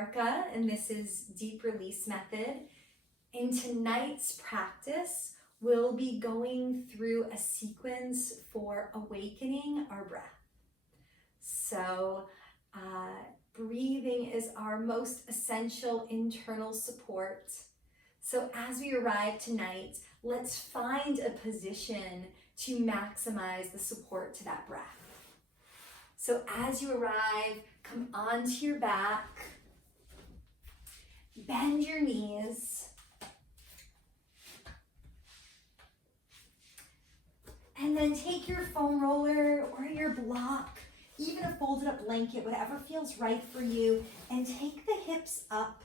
Erica, and this is Deep Release Method. In tonight's practice, we'll be going through a sequence for awakening our breath. So breathing is our most essential internal support. So as we arrive tonight, let's find a position to maximize the support to that breath. So as you arrive, come onto your back, bend your knees, and then take your foam roller or your block, even a folded up blanket, whatever feels right for you, and take the hips up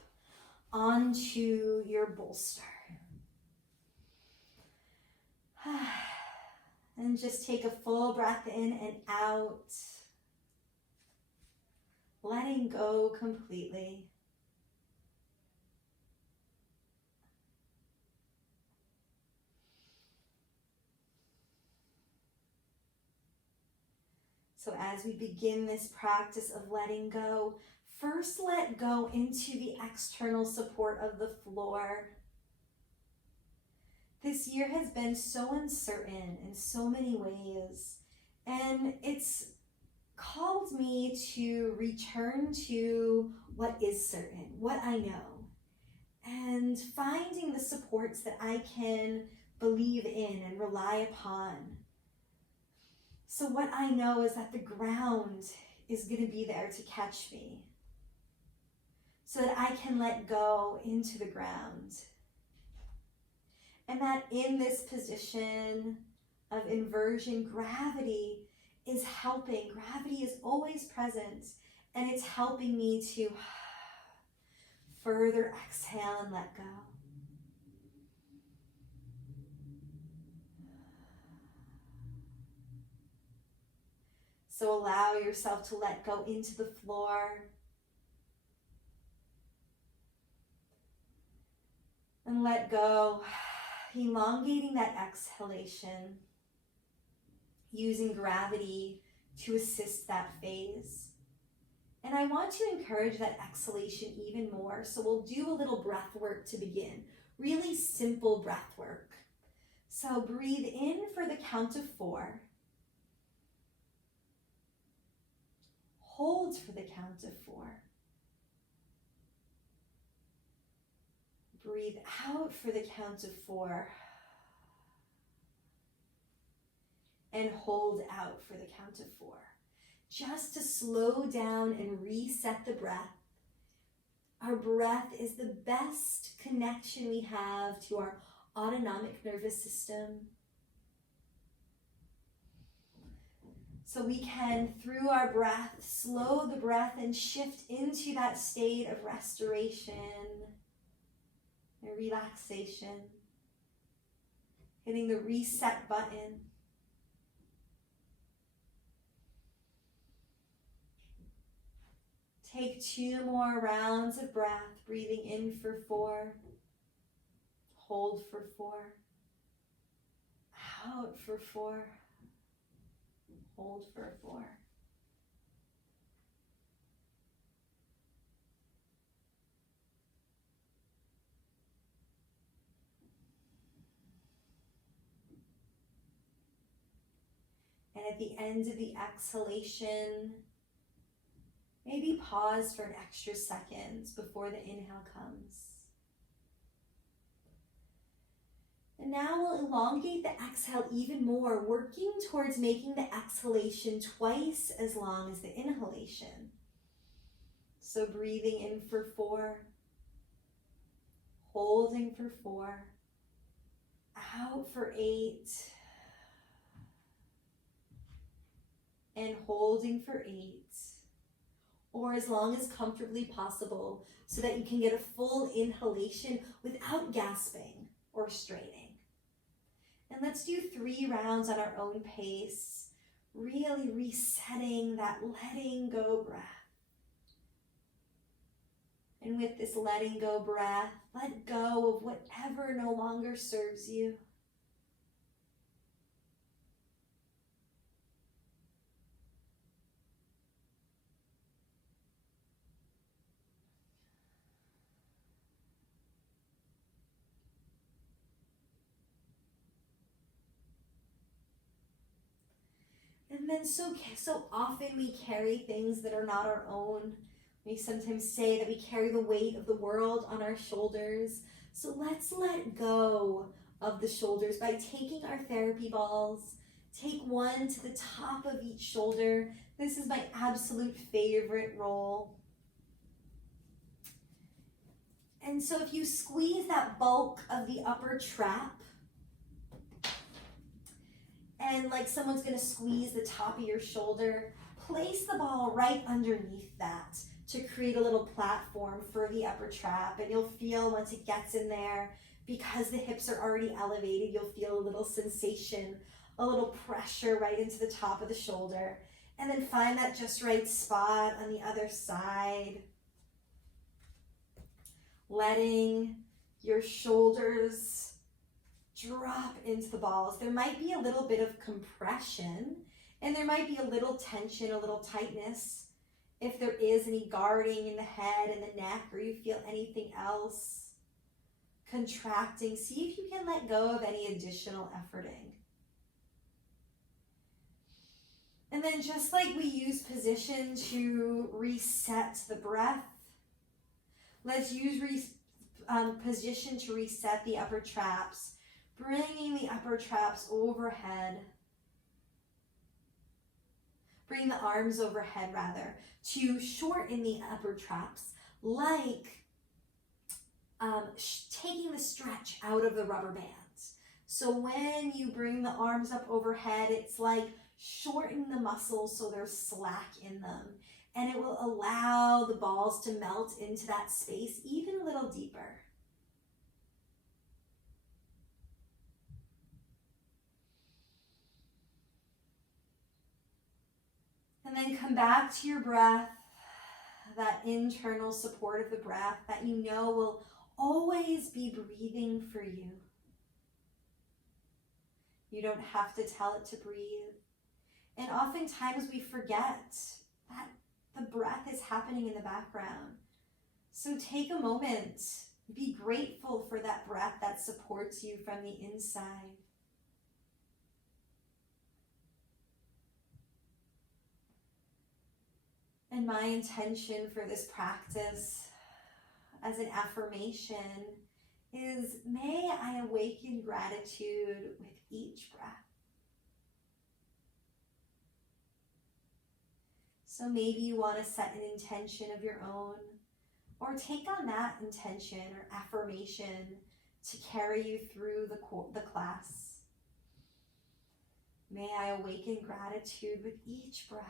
onto your bolster. And just take a full breath in and out, letting go completely. So as we begin this practice of letting go, first let go into the external support of the floor. This year has been so uncertain in so many ways, and it's called me to return to what is certain, what I know, and finding the supports that I can believe in and rely upon. So what I know is that the ground is going to be there to catch me, so that I can let go into the ground. And that in this position of inversion, gravity is helping. Gravity is always present, and it's helping me to further exhale and let go. So allow yourself to let go into the floor. And let go, elongating that exhalation, using gravity to assist that phase. And I want to encourage that exhalation even more. So we'll do a little breath work to begin. Really simple breath work. So breathe in for the count of 4. Hold for the count of 4. Breathe out for the count of 4. And hold out for the count of 4. Just to slow down and reset the breath. Our breath is the best connection we have to our autonomic nervous system. So we can, through our breath, slow the breath and shift into that state of restoration and relaxation. Hitting the reset button. Take 2 more rounds of breath, breathing in for 4. Hold for 4. Out for 4. Hold for 4. And at the end of the exhalation, maybe pause for an extra second before the inhale comes. And now we'll elongate the exhale even more, working towards making the exhalation twice as long as the inhalation. So breathing in for 4, holding for 4, out for 8, and holding for 8, or as long as comfortably possible, so that you can get a full inhalation without gasping or straining. And let's do 3 rounds on our own pace, really resetting that letting go breath. And with this letting go breath, let go of whatever no longer serves you. And then so often we carry things that are not our own. We sometimes say that we carry the weight of the world on our shoulders. So let's let go of the shoulders by taking our therapy balls. Take one to the top of each shoulder. This is my absolute favorite roll. And so if you squeeze that bulk of the upper trap, and like someone's gonna squeeze the top of your shoulder, place the ball right underneath that to create a little platform for the upper trap. And you'll feel once it gets in there, because the hips are already elevated, you'll feel a little sensation, a little pressure right into the top of the shoulder. And then find that just right spot on the other side. Letting your shoulders drop into the balls. There might be a little bit of compression, and there might be a little tension, a little tightness. If there is any guarding in the head and the neck, or you feel anything else contracting, see if you can let go of any additional efforting. And then just like we use position to reset the breath, let's use position to reset the upper traps, bringing the upper traps overhead. Bring the arms overhead rather, to shorten the upper traps, like taking the stretch out of the rubber bands. So when you bring the arms up overhead, it's like shorten the muscles so there's slack in them. And it will allow the balls to melt into that space even a little deeper. And then come back to your breath, that internal support of the breath that you know will always be breathing for you. You don't have to tell it to breathe. And oftentimes we forget that the breath is happening in the background. So take a moment, be grateful for that breath that supports you from the inside. And my intention for this practice as an affirmation is, may I awaken gratitude with each breath. So maybe you want to set an intention of your own, or take on that intention or affirmation to carry you through the class. May I awaken gratitude with each breath.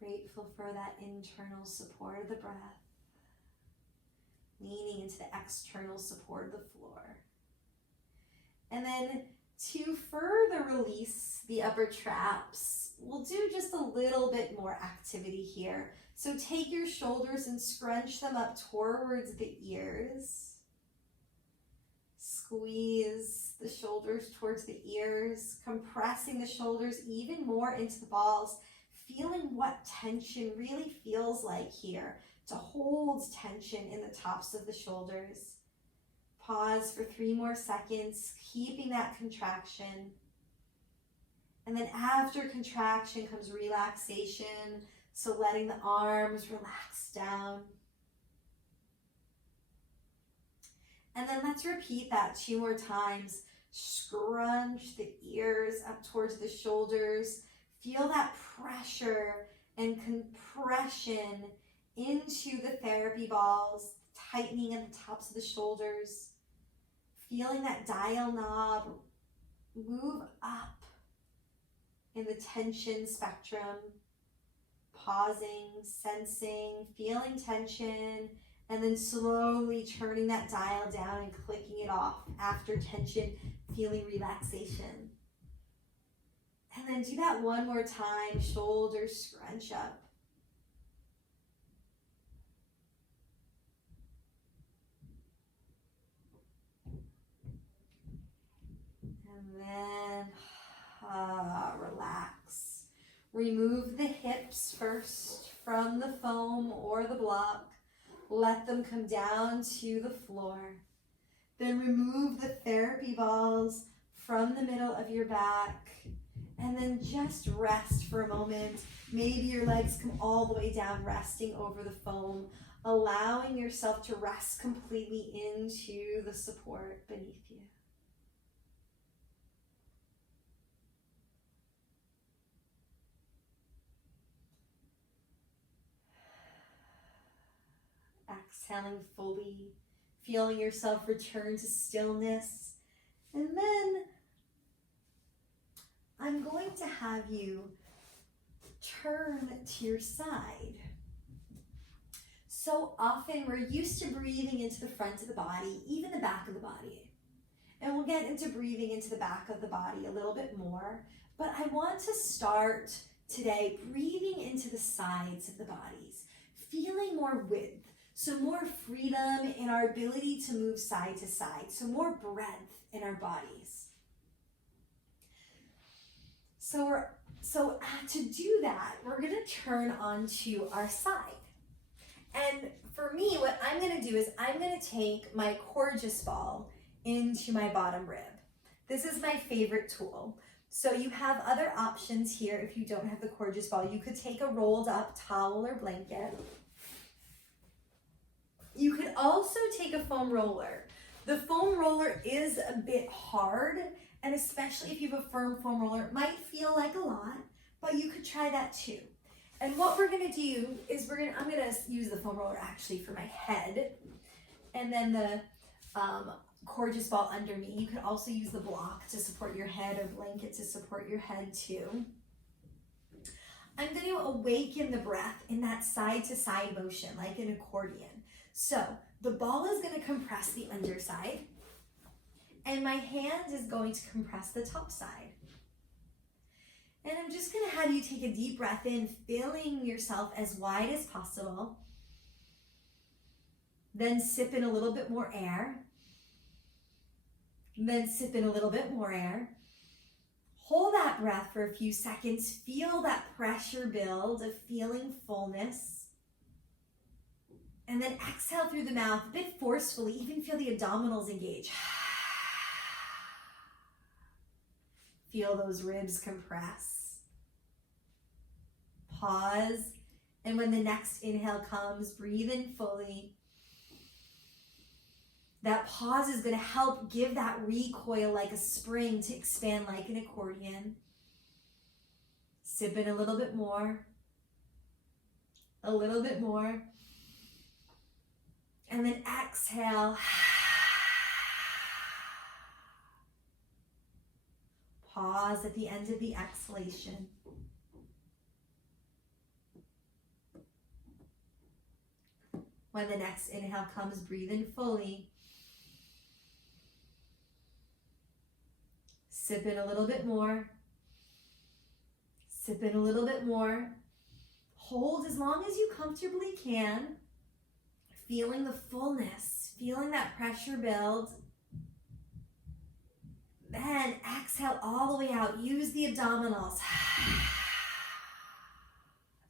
Grateful for that internal support of the breath, leaning into the external support of the floor. And then to further release the upper traps, we'll do just a little bit more activity here. So take your shoulders and scrunch them up towards the ears. Squeeze the shoulders towards the ears, compressing the shoulders even more into the balls, feeling what tension really feels like here, to hold tension in the tops of the shoulders. Pause for 3 more seconds, keeping that contraction. And then after contraction comes relaxation, so letting the arms relax down. And then let's repeat that 2 more times. Scrunch the ears up towards the shoulders. Feel that pressure and compression into the therapy balls, tightening at the tops of the shoulders. Feeling that dial knob move up in the tension spectrum. Pausing, sensing, feeling tension, and then slowly turning that dial down and clicking it off after tension, feeling relaxation. And then do that 1 more time, shoulders scrunch up. And then relax. Remove the hips first from the foam or the block. Let them come down to the floor. Then remove the therapy balls from the middle of your back. And then just rest for a moment. Maybe your legs come all the way down, resting over the foam, allowing yourself to rest completely into the support beneath you. Exhaling fully, feeling yourself return to stillness. And then I'm going to have you turn to your side. So often we're used to breathing into the front of the body, even the back of the body. And we'll get into breathing into the back of the body a little bit more. But I want to start today breathing into the sides of the bodies, feeling more width. So more freedom in our ability to move side to side. So more breadth in our bodies. So to do that, we're going to turn onto our side. And for me, what I'm going to do is I'm going to take my Coregeous ball into my bottom rib. This is my favorite tool. So you have other options here if you don't have the Coregeous ball. You could take a rolled up towel or blanket. You could also take a foam roller. The foam roller is a bit hard, and especially if you have a firm foam roller, it might feel like a lot, but you could try that too. And what we're gonna do is I'm gonna use the foam roller actually for my head, and then the Coregeous ball under me. You could also use the block to support your head or blanket to support your head too. I'm going to awaken the breath in that side to side motion, like an accordion. So the ball is going to compress the underside, and my hand is going to compress the top side. And I'm just going to have you take a deep breath in, filling yourself as wide as possible. Then sip in a little bit more air. Then sip in a little bit more air. Hold that breath for a few seconds. Feel that pressure build of feeling fullness. And then exhale through the mouth a bit forcefully. Even feel the abdominals engage. Feel those ribs compress. Pause. And when the next inhale comes, breathe in fully. That pause is going to help give that recoil like a spring to expand like an accordion. Sip in a little bit more. A little bit more. And then exhale. Pause at the end of the exhalation. When the next inhale comes, breathe in fully. Sip in a little bit more. Sip in a little bit more. Hold as long as you comfortably can. Feeling the fullness, feeling that pressure build. Then exhale all the way out. Use the abdominals.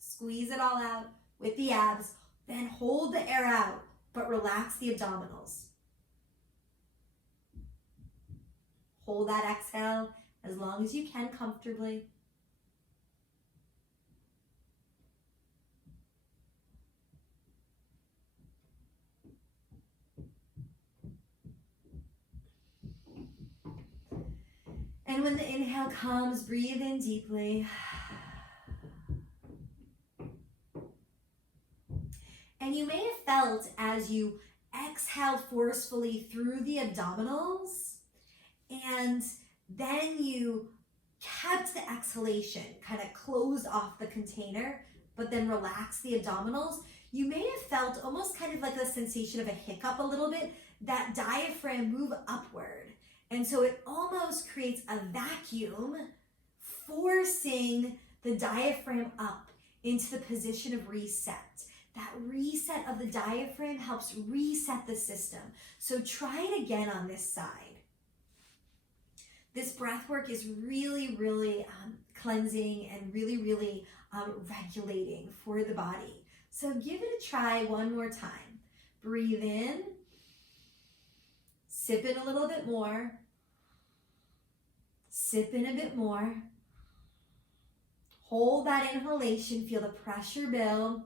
Squeeze it all out with the abs. Then hold the air out, but relax the abdominals. Hold that exhale as long as you can comfortably. And when the inhale comes, breathe in deeply. And you may have felt as you exhaled forcefully through the abdominals, and then you kept the exhalation, kind of closed off the container, but then relaxed the abdominals. You may have felt almost kind of like a sensation of a hiccup a little bit, that diaphragm move upward. And so it almost creates a vacuum, forcing the diaphragm up into the position of reset. That reset of the diaphragm helps reset the system. So try it again on this side. This breath work is really, really cleansing and really, really regulating for the body. So give it a try one more time. Breathe in. Sip in a little bit more. Sip in a bit more. Hold that inhalation. Feel the pressure build.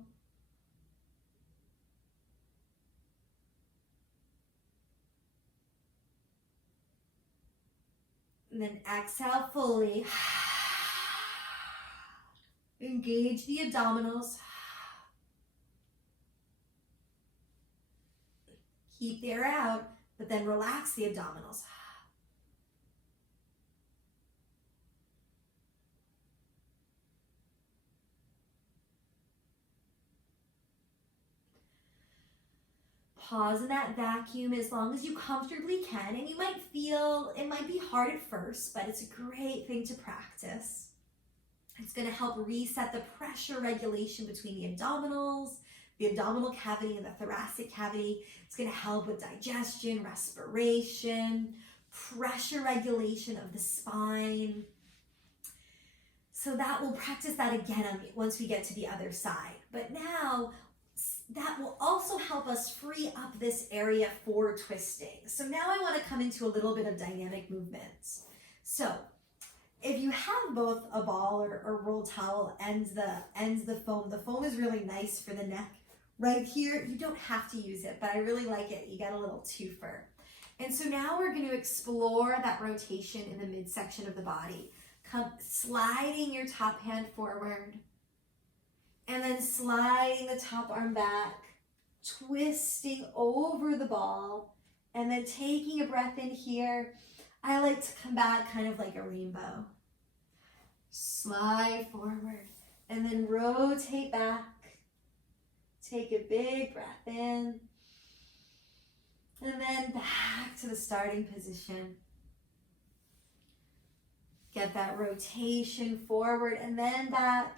And then exhale fully. Engage the abdominals. Keep the air out, but then relax the abdominals. Pause in that vacuum as long as you comfortably can, and you might feel it might be hard at first, but it's a great thing to practice. It's going to help reset the pressure regulation between the abdominals, the abdominal cavity and the thoracic cavity. It's going to help with digestion, respiration, pressure regulation of the spine. So that we'll practice that again once we get to the other side. But now that will also help us free up this area for twisting. So now I want to come into a little bit of dynamic movements. So if you have both a ball or roll towel and the foam is really nice for the neck. Right here, you don't have to use it, but I really like it. You get a little twofer. And so now we're going to explore that rotation in the midsection of the body. Sliding your top hand forward, and then sliding the top arm back, twisting over the ball, and then taking a breath in here. I like to come back kind of like a rainbow. Slide forward, and then rotate back. Take a big breath in, and then back to the starting position. Get that rotation forward and then back.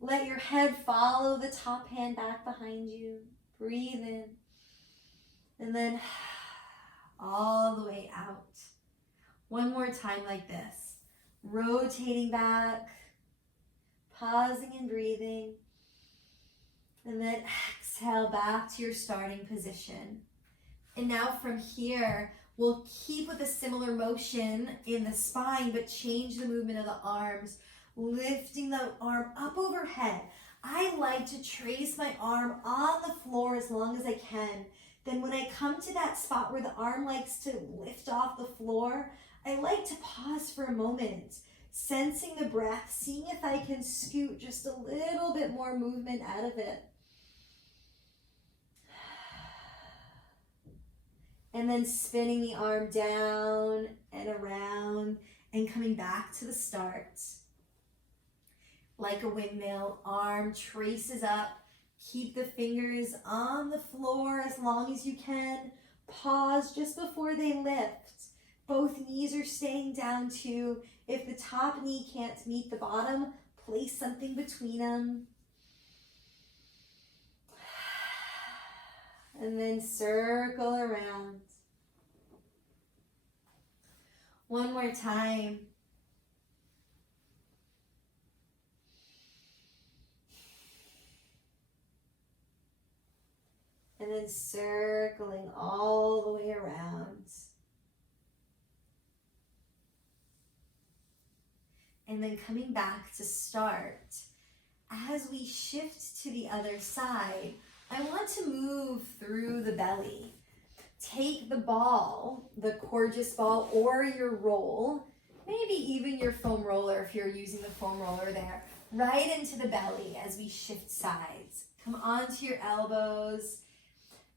Let your head follow the top hand back behind you. Breathe in. And then all the way out. One more time like this. Rotating back. Pausing and breathing. And then exhale back to your starting position. And now from here, we'll keep with a similar motion in the spine, but change the movement of the arms, lifting the arm up overhead. I like to trace my arm on the floor as long as I can. Then when I come to that spot where the arm likes to lift off the floor, I like to pause for a moment, sensing the breath, seeing if I can scoot just a little bit more movement out of it. And then spinning the arm down and around and coming back to the start. Like a windmill, arm traces up. Keep the fingers on the floor as long as you can. Pause just before they lift. Both knees are staying down too. If the top knee can't meet the bottom, place something between them. And then circle around. One more time. And then circling all the way around. And then coming back to start. As we shift to the other side, I want to move through the belly. Take the ball, the Coregeous ball, or your roll, maybe even your foam roller if you're using the foam roller there, right into the belly as we shift sides. Come onto your elbows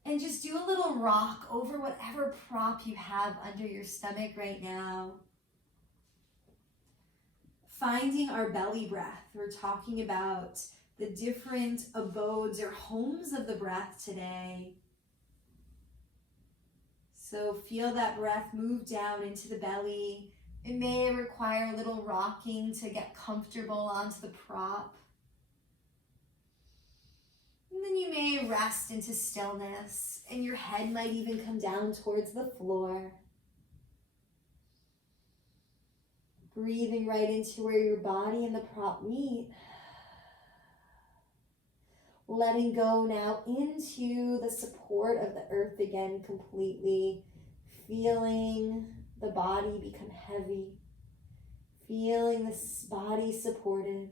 and just do a little rock over whatever prop you have under your stomach right now. Finding our belly breath. We're talking about the different abodes or homes of the breath today. So feel that breath move down into the belly. It may require a little rocking to get comfortable onto the prop. And then you may rest into stillness, and your head might even come down towards the floor. Breathing right into where your body and the prop meet. Letting go now into the support of the earth again completely. Feeling the body become heavy. Feeling this body supported.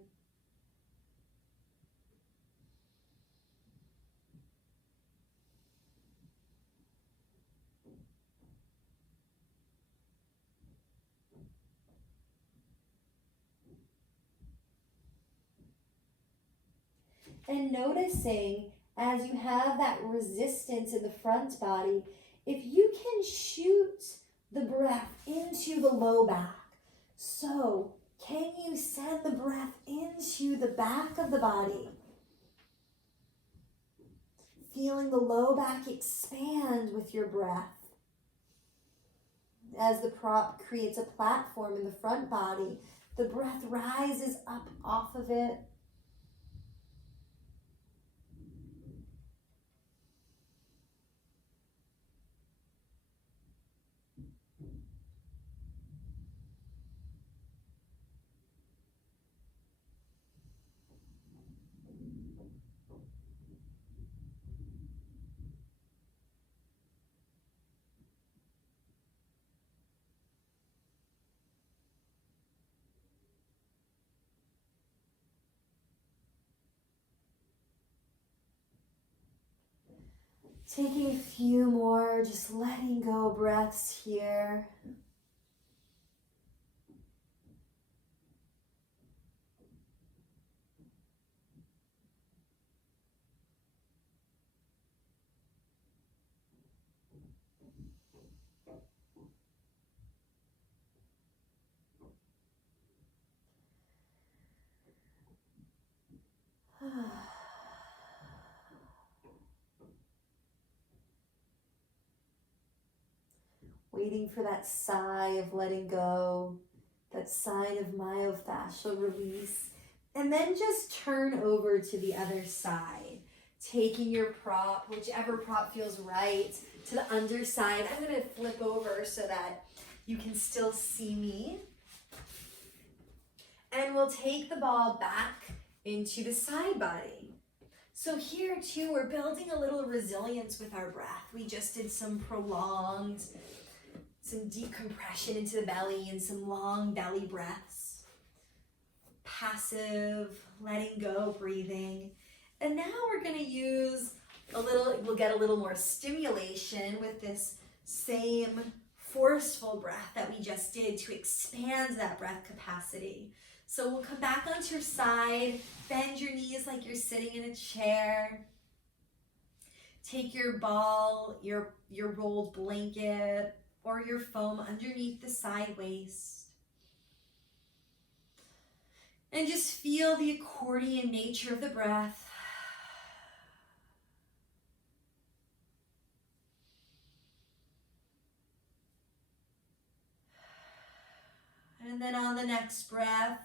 And noticing as you have that resistance in the front body, if you can shoot the breath into the low back. So, can you send the breath into the back of the body? Feeling the low back expand with your breath. As the prop creates a platform in the front body, the breath rises up off of it. Taking a few more, just letting go breaths here. Waiting for that sigh of letting go, that sign of myofascial release. And then just turn over to the other side, taking your prop, whichever prop feels right, to the underside. I'm going to flip over so that you can still see me. And we'll take the ball back into the side body. So here too, we're building a little resilience with our breath. We just did some deep compression into the belly and some long belly breaths. Passive, letting go, breathing. And now we're going to use we'll get a little more stimulation with this same forceful breath that we just did to expand that breath capacity. So we'll come back onto your side, bend your knees like you're sitting in a chair. Take your ball, your rolled blanket, or your foam underneath the side waist. And just feel the accordion nature of the breath. And then on the next breath,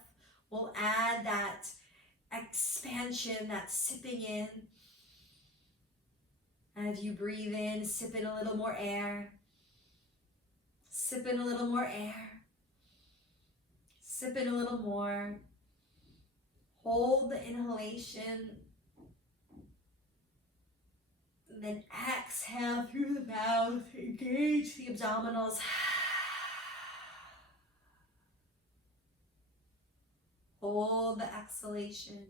we'll add that expansion, that sipping in. As you breathe in, sip in a little more air. Sip in a little more air. Sip in a little more. Hold the inhalation. And then exhale through the mouth. Engage the abdominals. Hold the exhalation.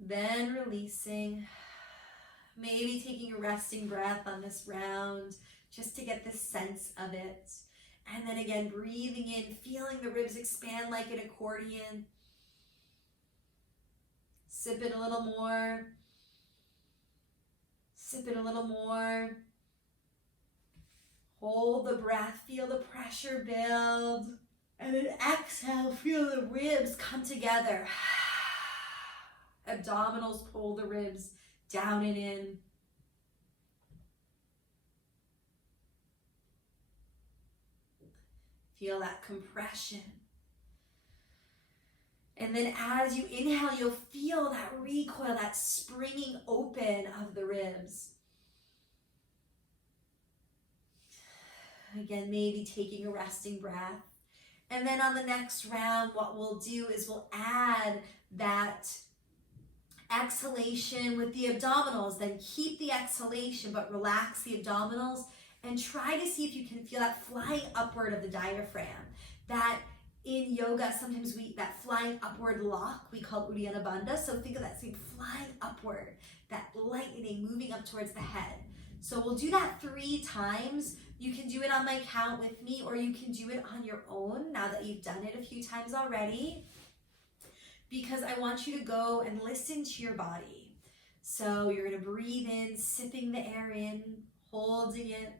Then releasing, maybe taking a resting breath on this round just to get the sense of it. And then again, breathing in, feeling the ribs expand like an accordion. Sip in a little more. Sip in a little more. Hold the breath, feel the pressure build. And then exhale, feel the ribs come together. Abdominals pull the ribs down and in. Feel that compression. And then as you inhale, you'll feel that recoil, that springing open of the ribs. Again, maybe taking a resting breath. And then on the next round, what we'll do is we'll add that exhalation with the abdominals. Then keep the exhalation, but relax the abdominals and try to see if you can feel that flying upward of the diaphragm. That in yoga, sometimes that flying upward lock, we call Uddiyana Bandha. So think of that same flying upward, that lightning moving up towards the head. So we'll do that 3 times. You can do it on my count with me, or you can do it on your own now that you've done it a few times already, because I want you to go and listen to your body. So you're going to breathe in, sipping the air in, holding it,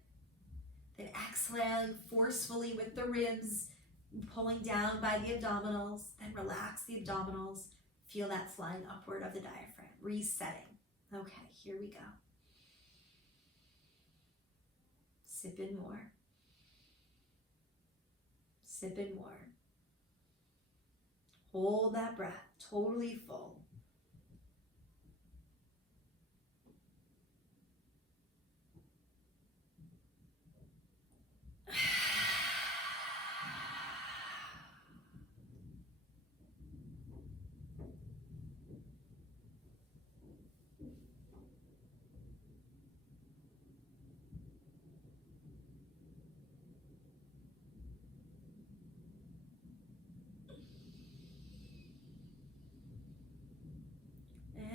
then exhaling forcefully with the ribs, pulling down by the abdominals, then relax the abdominals. Feel that flying upward of the diaphragm, resetting. Okay, here we go. Sip in more. Sip in more. Hold that breath, totally full.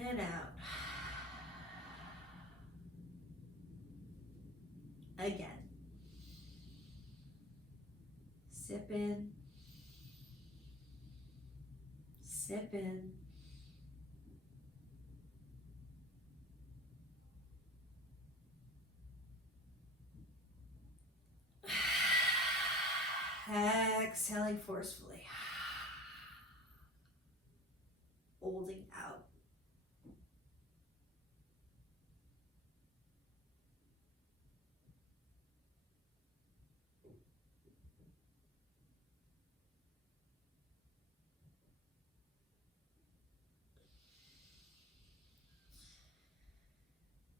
And out. Again. Sip in. Sip in. Exhaling forcefully. Holding out.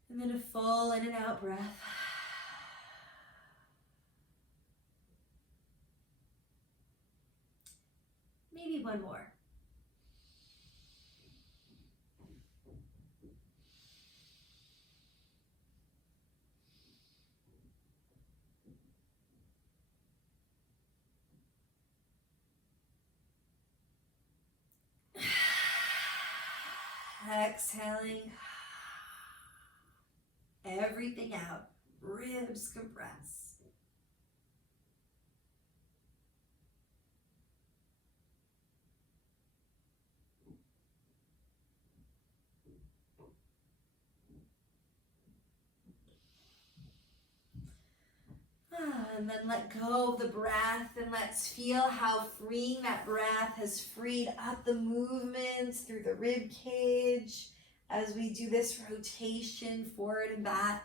And then a full in and out breath. Maybe one more. Exhaling everything out. Ribs compress. And then let go of the breath, and let's feel how freeing that breath has freed up the movements through the rib cage as we do this rotation forward and back,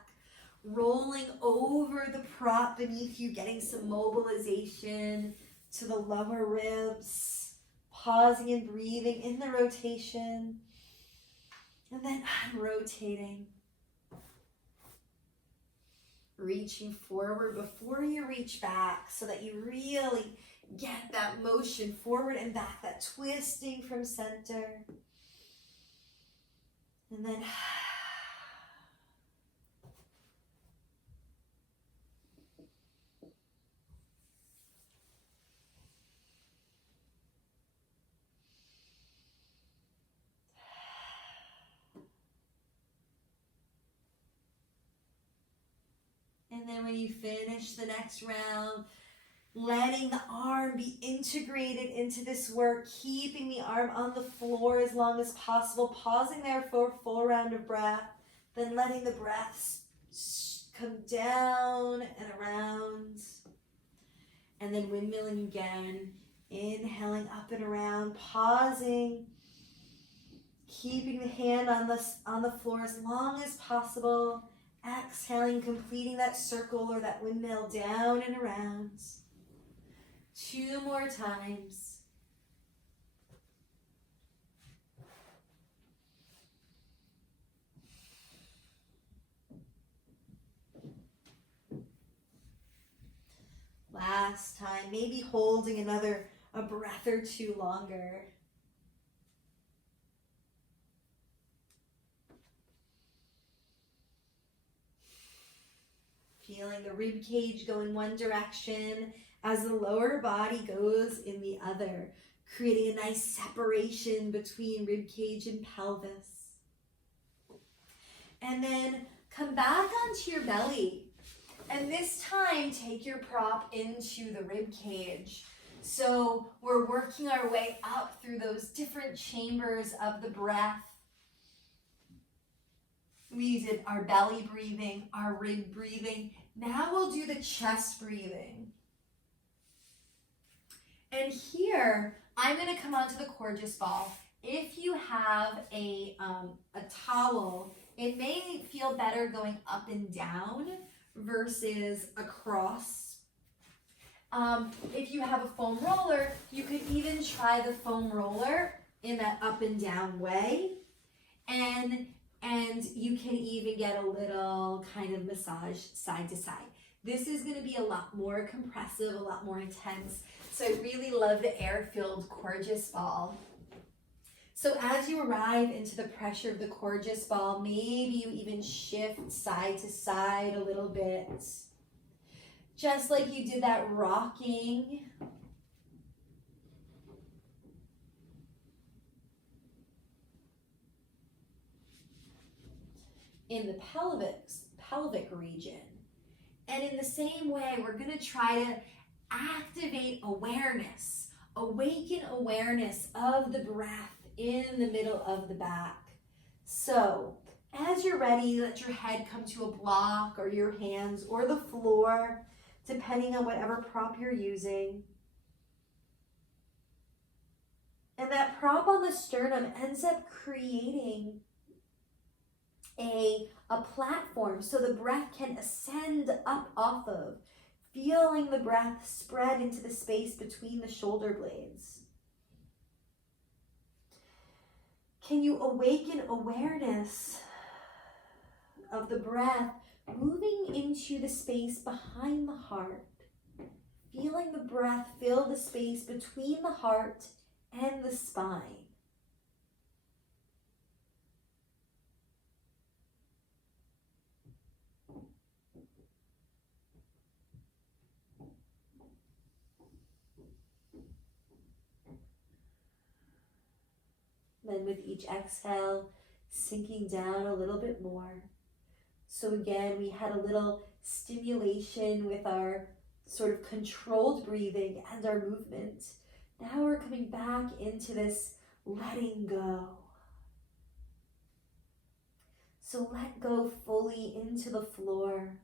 rolling over the prop beneath you, getting some mobilization to the lower ribs, pausing and breathing in the rotation, and then rotating. Reaching forward before you reach back so that you really get that motion forward and back, that twisting from center. And then when you finish the next round, letting the arm be integrated into this work, keeping the arm on the floor as long as possible, pausing there for a full round of breath, then letting the breath come down and around, and then windmilling again, inhaling up and around, pausing, keeping the hand on the floor as long as possible, exhaling, completing that circle or that windmill down and around. 2 more times. last time, maybe holding a breath or two longer. Feeling the rib cage go in one direction as the lower body goes in the other, creating a nice separation between rib cage and pelvis. And then come back onto your belly. And this time, take your prop into the rib cage. So we're working our way up through those different chambers of the breath. We did our belly breathing, our rib breathing. Now we'll do the chest breathing. And here, I'm going to come onto the Coregeous ball. If you have a towel, it may feel better going up and down versus across. If you have a foam roller, you could even try the foam roller in that up and down way. And you can even get a little kind of massage side to side. This is going to be a lot more compressive, a lot more intense. So I really love the air-filled Coregeous ball. So as you arrive into the pressure of the Coregeous ball, maybe you even shift side to side a little bit. Just like you did that rocking. In the pelvic region. And in the same way, we're going to try to activate awareness, awaken awareness of the breath in the middle of the back. So as you're ready, let your head come to a block or your hands or the floor, depending on whatever prop you're using. And that prop on the sternum ends up creating a platform so the breath can ascend up off of, feeling the breath spread into the space between the shoulder blades. Can you awaken awareness of the breath moving into the space behind the heart, feeling the breath fill the space between the heart and the spine? Then with each exhale, sinking down a little bit more. So again, we had a little stimulation with our sort of controlled breathing and our movement. Now we're coming back into this letting go. So let go fully into the floor.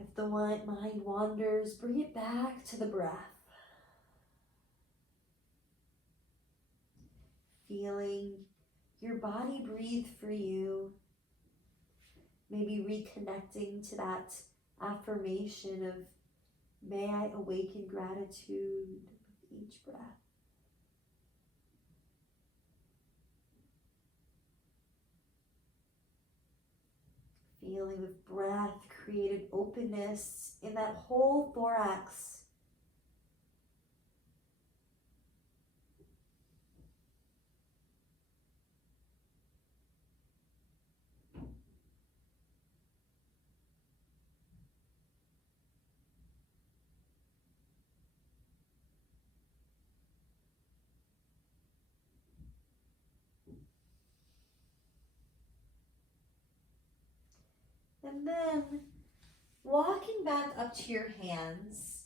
If the mind wanders, bring it back to the breath. Feeling your body breathe for you. Maybe reconnecting to that affirmation of, may I awaken gratitude with each breath. Feeling with breath created openness in that whole thorax. And then walking back up to your hands.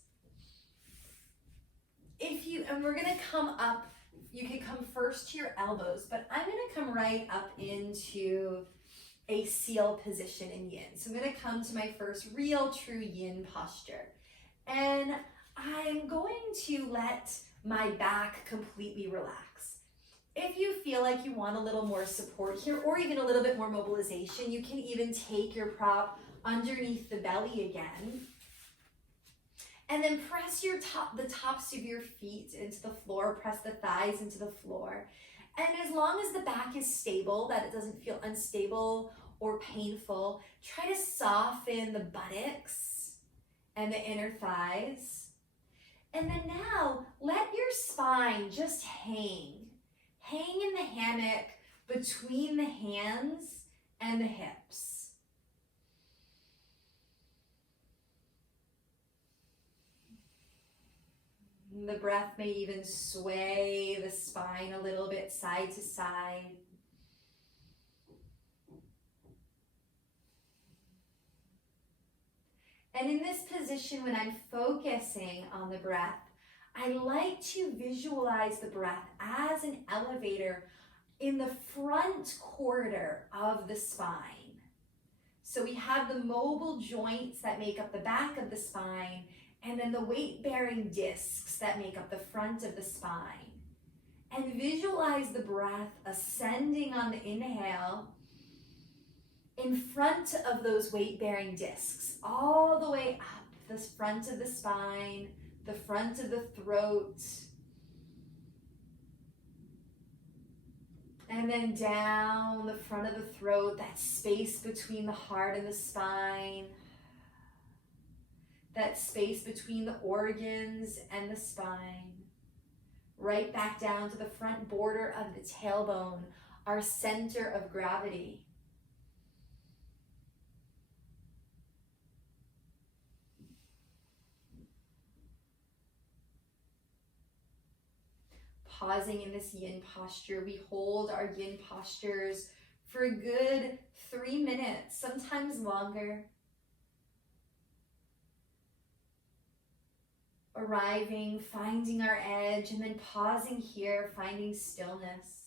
And we're gonna come up, you can come first to your elbows, but I'm gonna come right up into a seal position in yin. So I'm gonna come to my first real true yin posture. And I'm going to let my back completely relax. If you feel like you want a little more support here or even a little bit more mobilization, you can even take your prop underneath the belly again. And then press the tops of your feet into the floor, press the thighs into the floor. And as long as the back is stable, that it doesn't feel unstable or painful, try to soften the buttocks and the inner thighs. And then now, let your spine just hang. Hang in the hammock between the hands and the hips. The breath may even sway the spine a little bit side to side. And in this position, when I'm focusing on the breath, I like to visualize the breath as an elevator in the front corridor of the spine. So we have the mobile joints that make up the back of the spine, and then the weight-bearing discs that make up the front of the spine. And visualize the breath ascending on the inhale in front of those weight-bearing discs, all the way up the front of the spine, the front of the throat, and then down the front of the throat, that space between the heart and the spine, that space between the organs and the spine, right back down to the front border of the tailbone, our center of gravity. Pausing in this yin posture, we hold our yin postures for a good 3 minutes, sometimes longer. Arriving, finding our edge, and then pausing here, finding stillness.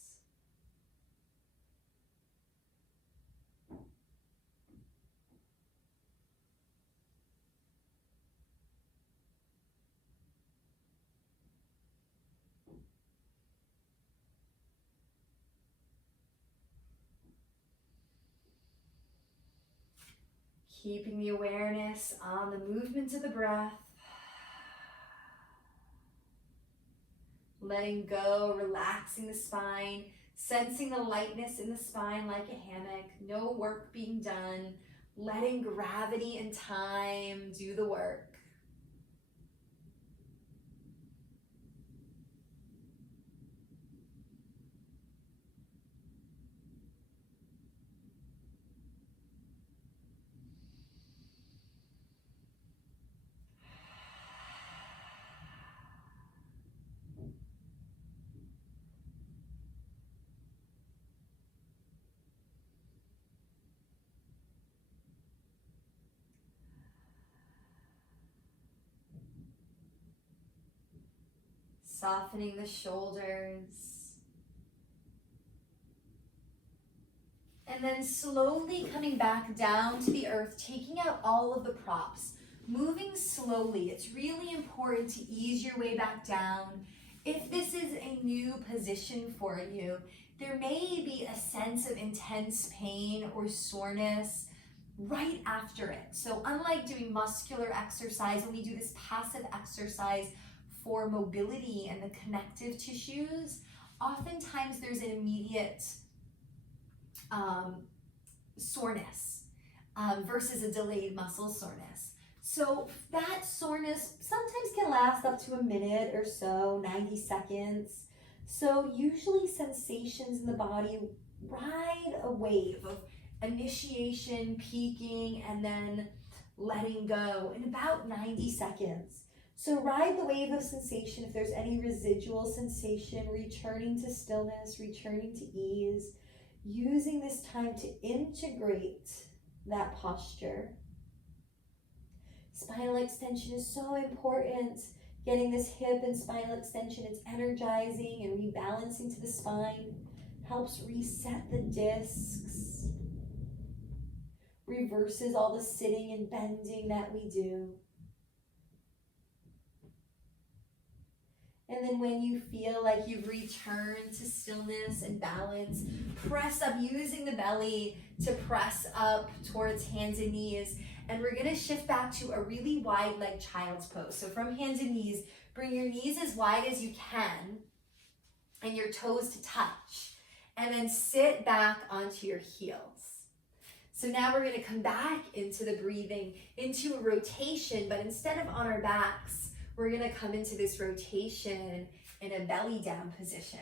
Keeping the awareness on the movement of the breath. Letting go, relaxing the spine, sensing the lightness in the spine like a hammock, no work being done, letting gravity and time do the work. Softening the shoulders. And then slowly coming back down to the earth, taking out all of the props, moving slowly. It's really important to ease your way back down. If this is a new position for you, there may be a sense of intense pain or soreness right after it. So unlike doing muscular exercise, when we do this passive exercise for mobility and the connective tissues, oftentimes there's an immediate soreness versus a delayed muscle soreness. So that soreness sometimes can last up to a minute or so, 90 seconds. So usually sensations in the body ride a wave of initiation, peaking, and then letting go in about 90 seconds. So ride the wave of sensation. If there's any residual sensation, returning to stillness, returning to ease, using this time to integrate that posture. Spinal extension is so important. Getting this hip and spinal extension, it's energizing and rebalancing to the spine, helps reset the discs, reverses all the sitting and bending that we do. And then when you feel like you've returned to stillness and balance, press up using the belly to press up towards hands and knees. And we're gonna shift back to a really wide leg child's pose. So from hands and knees, bring your knees as wide as you can and your toes to touch. And then sit back onto your heels. So now we're gonna come back into the breathing, into a rotation, but instead of on our backs, we're gonna come into this rotation in a belly down position.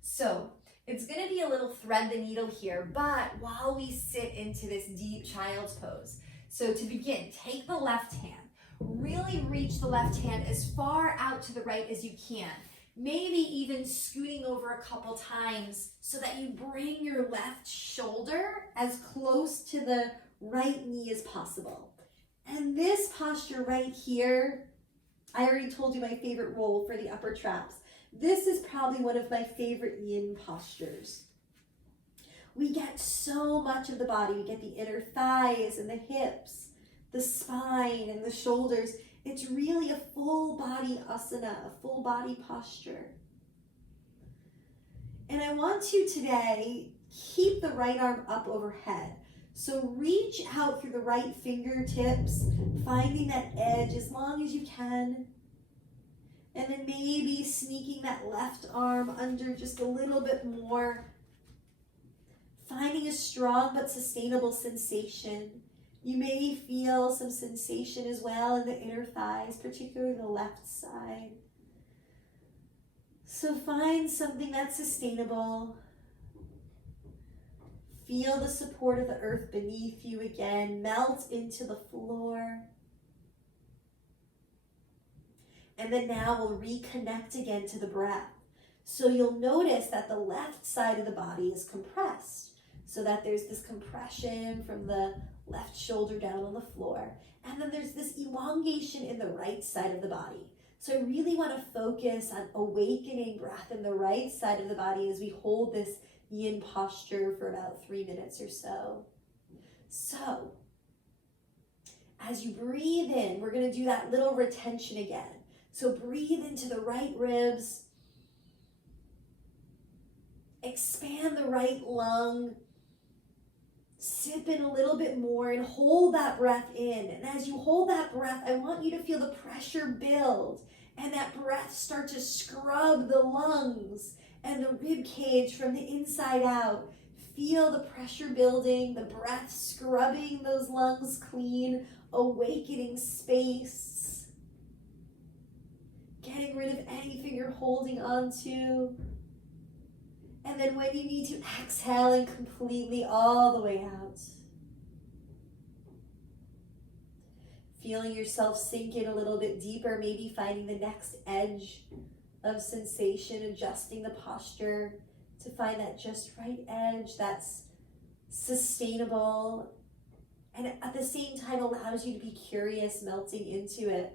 So it's gonna be a little thread the needle here, but while we sit into this deep child's pose. So to begin, take the left hand, really reach the left hand as far out to the right as you can. Maybe even scooting over a couple times so that you bring your left shoulder as close to the right knee as possible. And this posture right here, I already told you my favorite roll for the upper traps. This is probably one of my favorite yin postures. We get so much of the body. We get the inner thighs and the hips, the spine and the shoulders. It's really a full body asana, a full body posture. And I want you today, keep the right arm up overhead. So reach out through the right fingertips, finding that edge as long as you can. And then maybe sneaking that left arm under just a little bit more. Finding a strong but sustainable sensation. You may feel some sensation as well in the inner thighs, particularly the left side. So find something that's sustainable. Feel the support of the earth beneath you again. Melt into the floor. And then now we'll reconnect again to the breath. So you'll notice that the left side of the body is compressed. So that there's this compression from the left shoulder down on the floor. And then there's this elongation in the right side of the body. So I really want to focus on awakening breath in the right side of the body as we hold this yin posture for about 3 minutes or so. So, as you breathe in, we're going to do that little retention again. So breathe into the right ribs. Expand the right lung. Sip in a little bit more and hold that breath in. And as you hold that breath, I want you to feel the pressure build and that breath start to scrub the lungs and the rib cage from the inside out. Feel the pressure building, the breath scrubbing those lungs clean, awakening space. Getting rid of anything you're holding on to. And then when you need to, exhaling completely all the way out. Feeling yourself sink in a little bit deeper, maybe finding the next edge of sensation, adjusting the posture to find that just right edge that's sustainable and at the same time allows you to be curious, melting into it.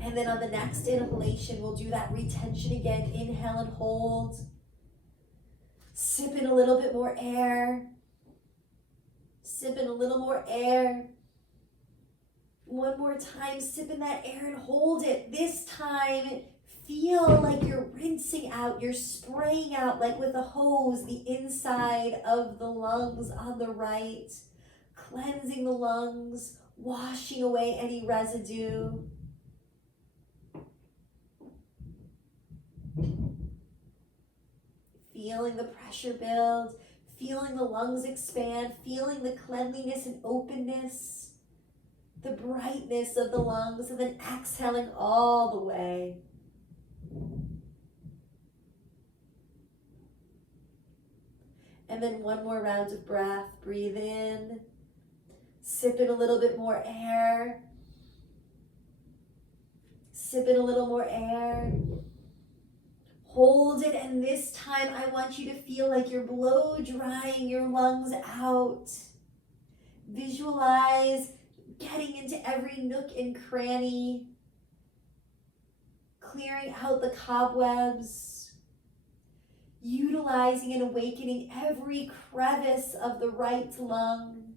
And then on the next inhalation, we'll do that retention again. Inhale and hold. Sip in a little bit more air. Sip in a little more air. One more time, sip in that air and hold it. This time, feel like you're rinsing out, you're spraying out like with a hose the inside of the lungs on the right. Cleansing the lungs, washing away any residue. Feeling the pressure build, feeling the lungs expand, feeling the cleanliness and openness, the brightness of the lungs, and then exhaling all the way. And then one more round of breath. Breathe in, sip in a little bit more air, sip in a little more air. Hold it, and this time I want you to feel like you're blow drying your lungs out. Visualize getting into every nook and cranny, clearing out the cobwebs, utilizing and awakening every crevice of the right lung.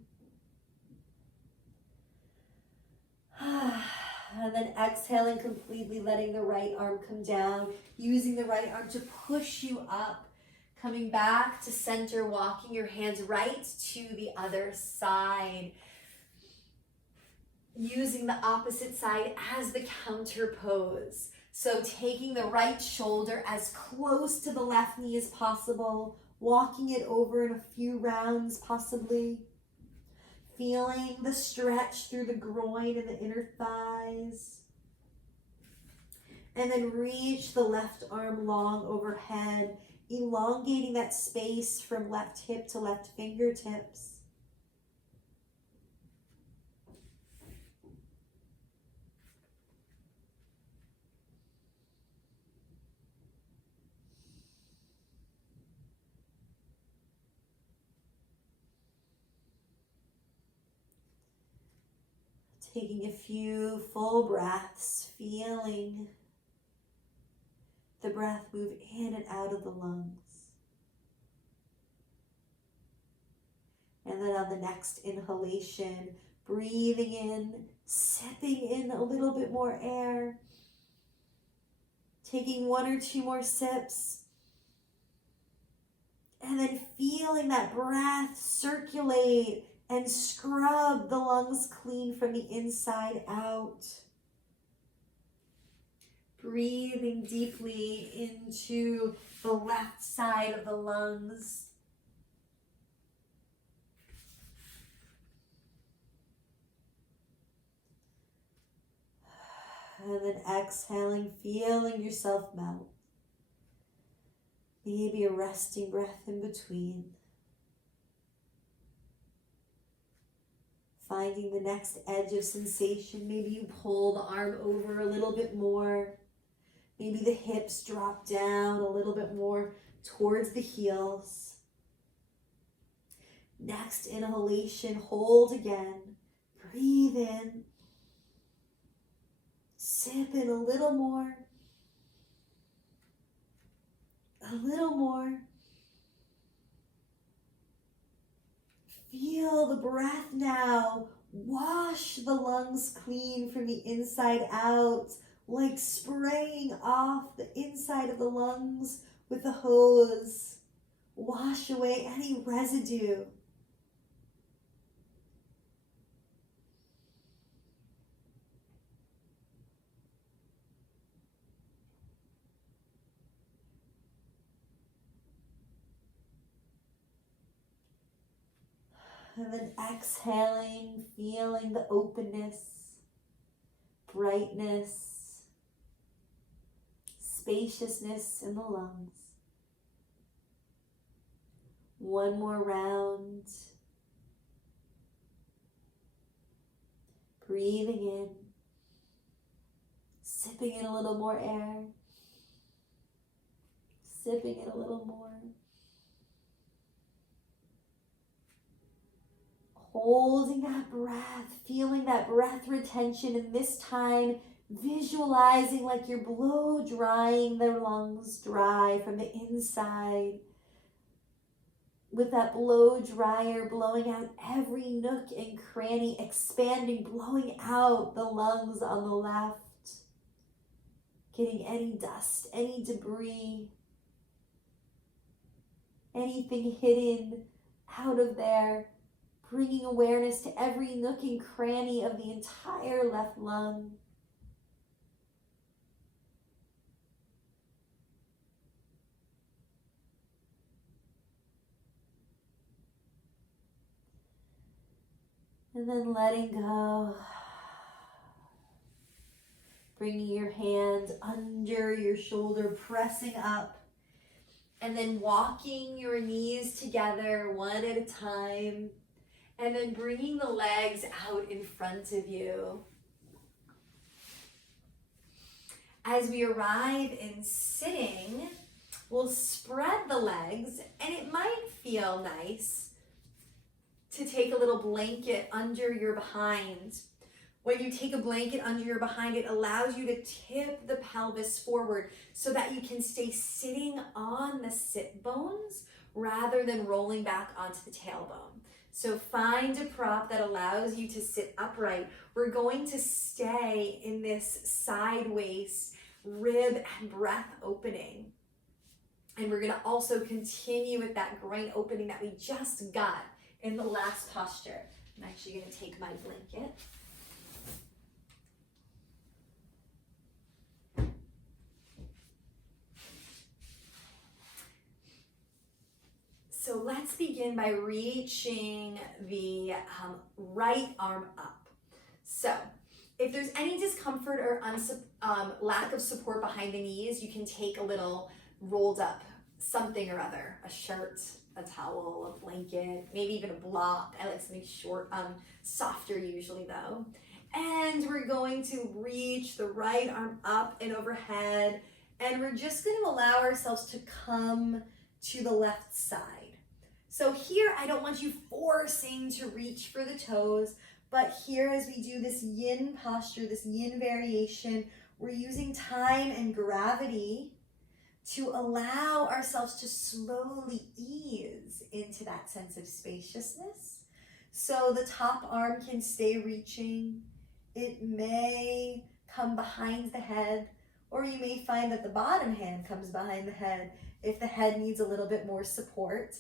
And then exhaling completely, letting the right arm come down, using the right arm to push you up, coming back to center, walking your hands right to the other side. Using the opposite side as the counter pose. So taking the right shoulder as close to the left knee as possible, walking it over in a few rounds possibly. Feeling the stretch through the groin and the inner thighs. And then reach the left arm long overhead, elongating that space from left hip to left fingertips. Taking a few full breaths, feeling the breath move in and out of the lungs. And then on the next inhalation, breathing in, sipping in a little bit more air, taking one or two more sips, and then feeling that breath circulate and scrub the lungs clean from the inside out. Breathing deeply into the left side of the lungs. And then exhaling, feeling yourself melt. Maybe a resting breath in between. Finding the next edge of sensation. Maybe you pull the arm over a little bit more. Maybe the hips drop down a little bit more towards the heels. Next inhalation, hold again. Breathe in. Sip in a little more. A little more. Feel the breath now wash the lungs clean from the inside out, like spraying off the inside of the lungs with a hose. Wash away any residue. And then exhaling, feeling the openness, brightness, spaciousness in the lungs. One more round. Breathing in, sipping in a little more air, sipping in a little more. Holding that breath, feeling that breath retention, and this time visualizing like you're blow drying their lungs dry from the inside. With that blow dryer blowing out every nook and cranny, expanding, blowing out the lungs on the left. Getting any dust, any debris, anything hidden out of there. Bringing awareness to every nook and cranny of the entire left lung. And then letting go. Bringing your hand under your shoulder, pressing up. And then walking your knees together one at a time. And then bringing the legs out in front of you. As we arrive in sitting, we'll spread the legs, and it might feel nice to take a little blanket under your behind. When you take a blanket under your behind, it allows you to tip the pelvis forward so that you can stay sitting on the sit bones rather than rolling back onto the tailbone. So find a prop that allows you to sit upright. We're going to stay in this sideways rib and breath opening. And we're gonna also continue with that groin opening that we just got in the last posture. I'm actually gonna take my blanket. So let's begin by reaching the right arm up. So if there's any discomfort or lack of support behind the knees, you can take a little rolled up something or other, a shirt, a towel, a blanket, maybe even a block. I like something short, softer usually though. And we're going to reach the right arm up and overhead, and we're just going to allow ourselves to come to the left side. So here, I don't want you forcing to reach for the toes, but here as we do this yin posture, this yin variation, we're using time and gravity to allow ourselves to slowly ease into that sense of spaciousness. So the top arm can stay reaching. It may come behind the head, or you may find that the bottom hand comes behind the head if the head needs a little bit more support.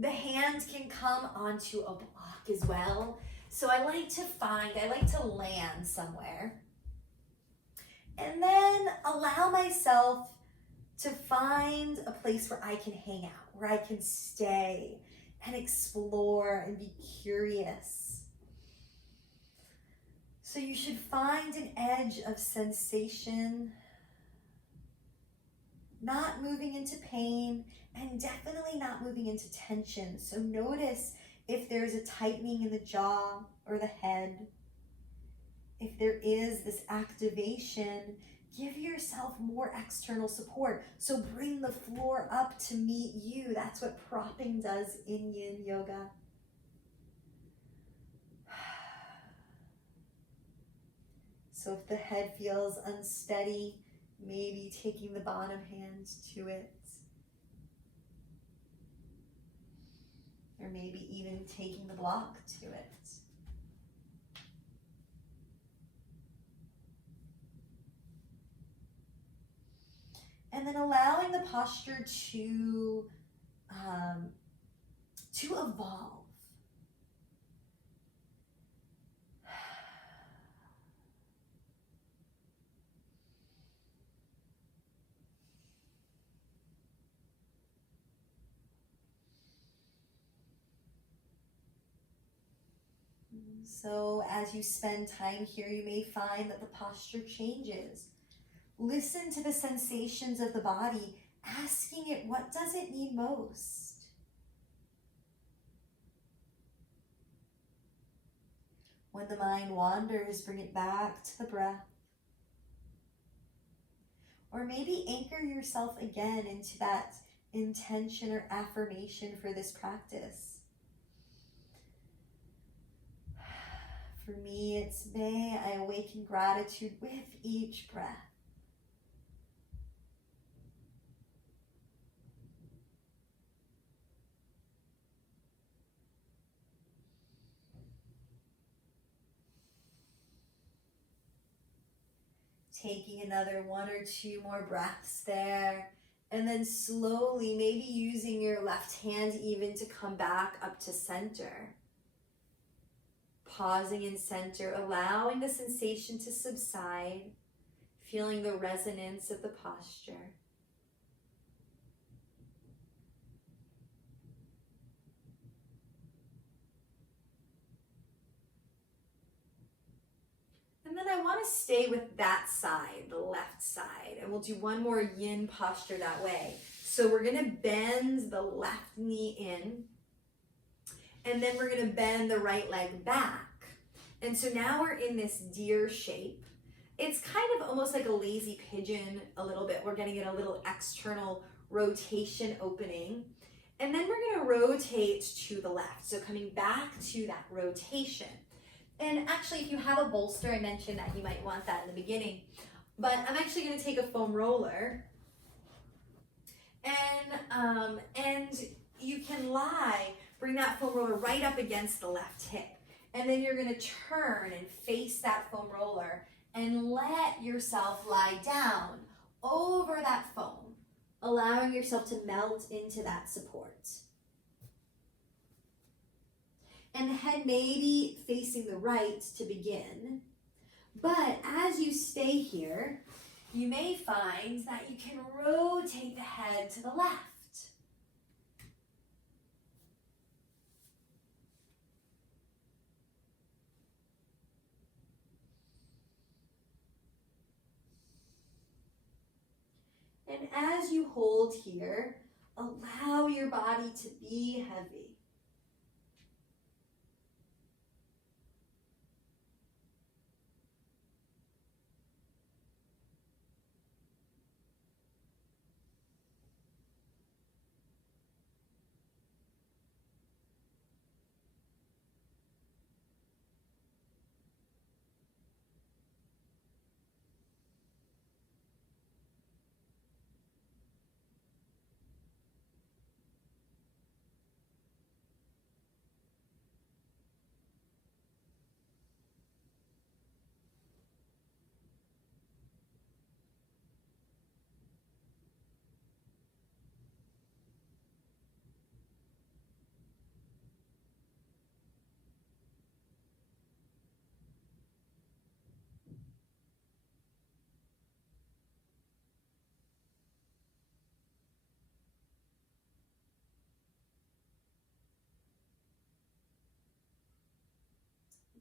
The hand can come onto a block as well. So I like to land somewhere. And then allow myself to find a place where I can hang out, where I can stay and explore and be curious. So you should find an edge of sensation, not moving into pain, and definitely not moving into tension. So notice if there's a tightening in the jaw or the head. If there is this activation, give yourself more external support. So bring the floor up to meet you. That's what propping does in yin yoga. So if the head feels unsteady, maybe taking the bottom hand to it. Or maybe even taking the block to it. And then allowing the posture to evolve. So as you spend time here, you may find that the posture changes. Listen to the sensations of the body, asking it, what does it need most? When the mind wanders, bring it back to the breath. Or maybe anchor yourself again into that intention or affirmation for this practice. For me, it's may I awaken gratitude with each breath. Taking another 1 or 2 more breaths there. And then slowly, maybe using your left hand even to come back up to center. Pausing in center, allowing the sensation to subside, feeling the resonance of the posture. And then I want to stay with that side, the left side, and we'll do one more yin posture that way. So we're going to bend the left knee in, and then we're going to bend the right leg back. And so now we're in this deer shape. It's kind of almost like a lazy pigeon a little bit. We're going to get a little external rotation opening. And then we're going to rotate to the left. So coming back to that rotation. And actually, if you have a bolster, I mentioned that you might want that in the beginning. But I'm actually going to take a foam roller. And you can lie Bring that foam roller right up against the left hip. And then you're gonna turn and face that foam roller and let yourself lie down over that foam, allowing yourself to melt into that support. And the head may be facing the right to begin, but as you stay here, you may find that you can rotate the head to the left. And as you hold here, allow your body to be heavy.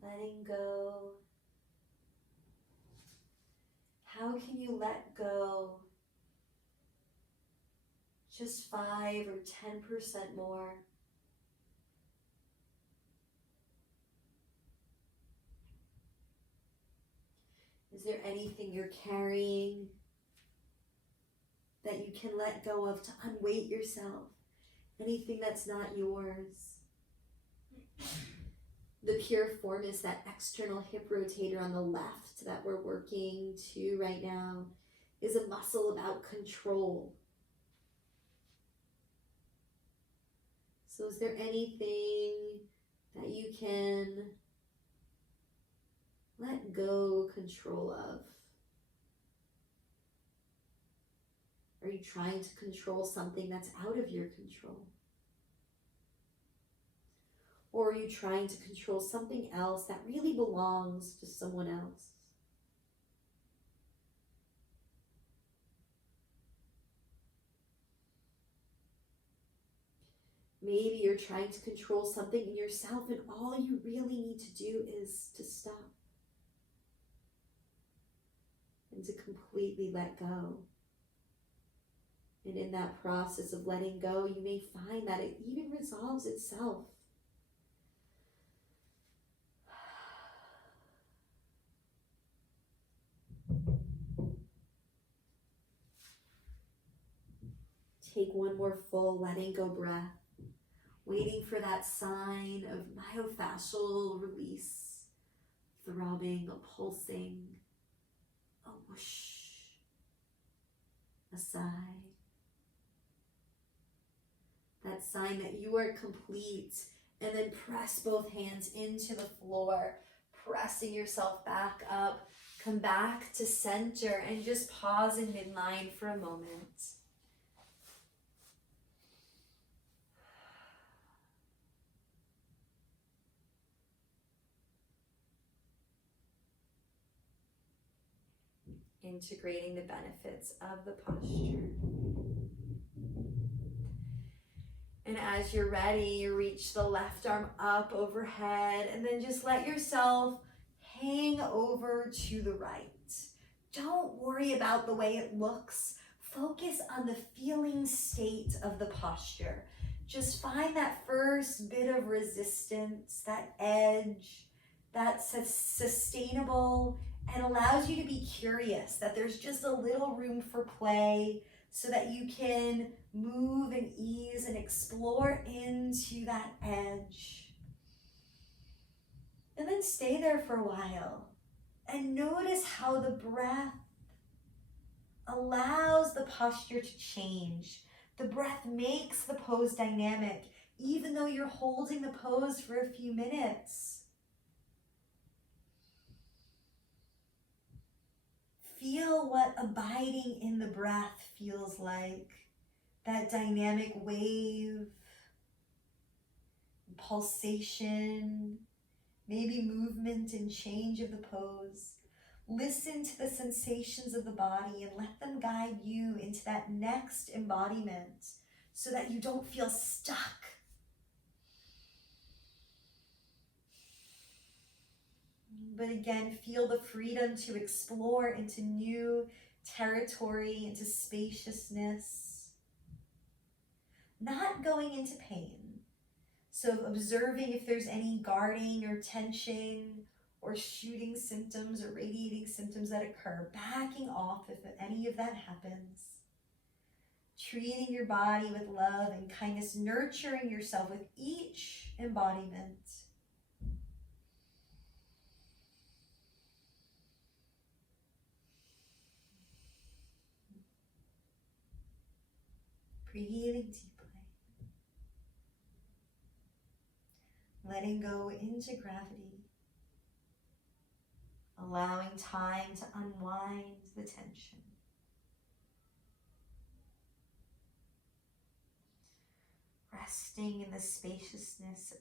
Letting go. How can you let go just 5 or 10% more? Is there anything you're carrying that you can let go of to unweight yourself? Anything that's not yours? The piriformis is that external hip rotator on the left that we're working to right now, is a muscle about control. So is there anything that you can let go control of? Are you trying to control something that's out of your control? Or are you trying to control something else that really belongs to someone else? Maybe you're trying to control something in yourself and all you really need to do is to stop and to completely let go. And in that process of letting go, you may find that it even resolves itself. Take one more full letting go breath, waiting for that sign of myofascial release, throbbing, a pulsing, a whoosh, a sigh. That sign that you are complete, and then press both hands into the floor, pressing yourself back up. Come back to center and just pause in midline for a moment. Integrating the benefits of the posture. And as you're ready, you reach the left arm up overhead and then just let yourself hang over to the right. Don't worry about the way it looks. Focus on the feeling state of the posture. Just find that first bit of resistance, that edge, that's sustainable and allows you to be curious, that there's just a little room for play so that you can move and ease and explore into that edge. And then stay there for a while and notice how the breath allows the posture to change. The breath makes the pose dynamic. even though you're holding the pose for a few minutes. Feel what abiding in the breath feels like. That dynamic wave, pulsation, maybe movement and change of the pose. Listen to the sensations of the body and let them guide you into that next embodiment so that you don't feel stuck. But again, feel the freedom to explore into new territory, into spaciousness, not going into pain. So observing if there's any guarding or tension or shooting symptoms or radiating symptoms that occur, backing off if any of that happens. Treating your body with love and kindness, nurturing yourself with each embodiment. Breathing deeply. Letting go into gravity. Allowing time to unwind the tension. Resting in the spaciousness.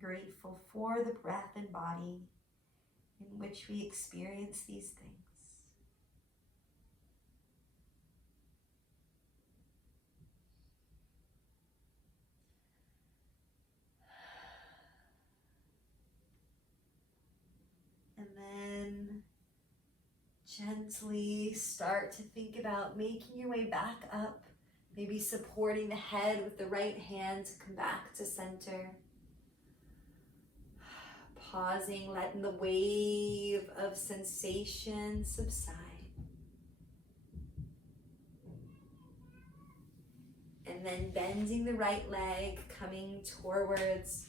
Grateful for the breath and body in which we experience these things. And then gently start to think about making your way back up, maybe supporting the head with the right hand to come back to center. Pausing, letting the wave of sensation subside. And then bending the right leg, coming towards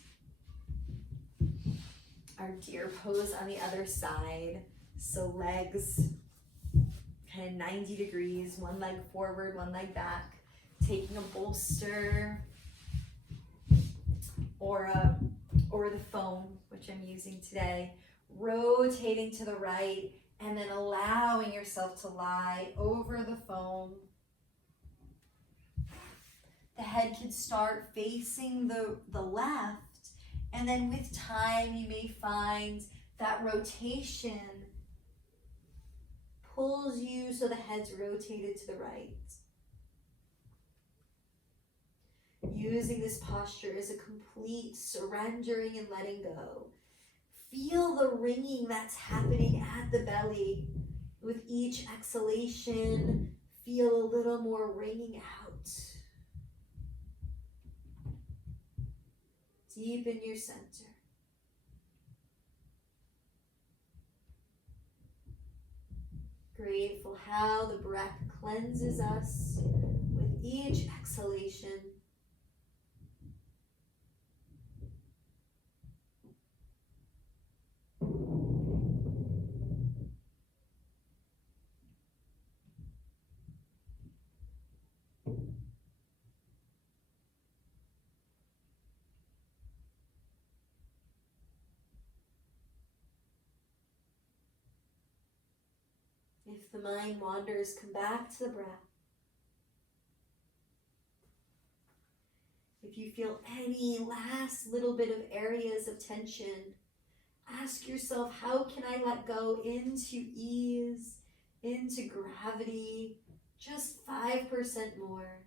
our deer pose on the other side. So legs kind of 90 degrees, one leg forward, one leg back. Taking a bolster or the foam, which I'm using today. Rotating to the right and then allowing yourself to lie over the foam. The head can start facing the left, and then with time you may find that rotation pulls you so the head's rotated to the right. Using this posture as a complete surrendering and letting go. Feel the ringing that's happening at the belly. With each exhalation, feel a little more ringing out. Deepen your center. Grateful how the breath cleanses us with each exhalation. If the mind wanders, come back to the breath. If you feel any last little bit of areas of tension, ask yourself, how can I let go into ease, into gravity, just 5% more?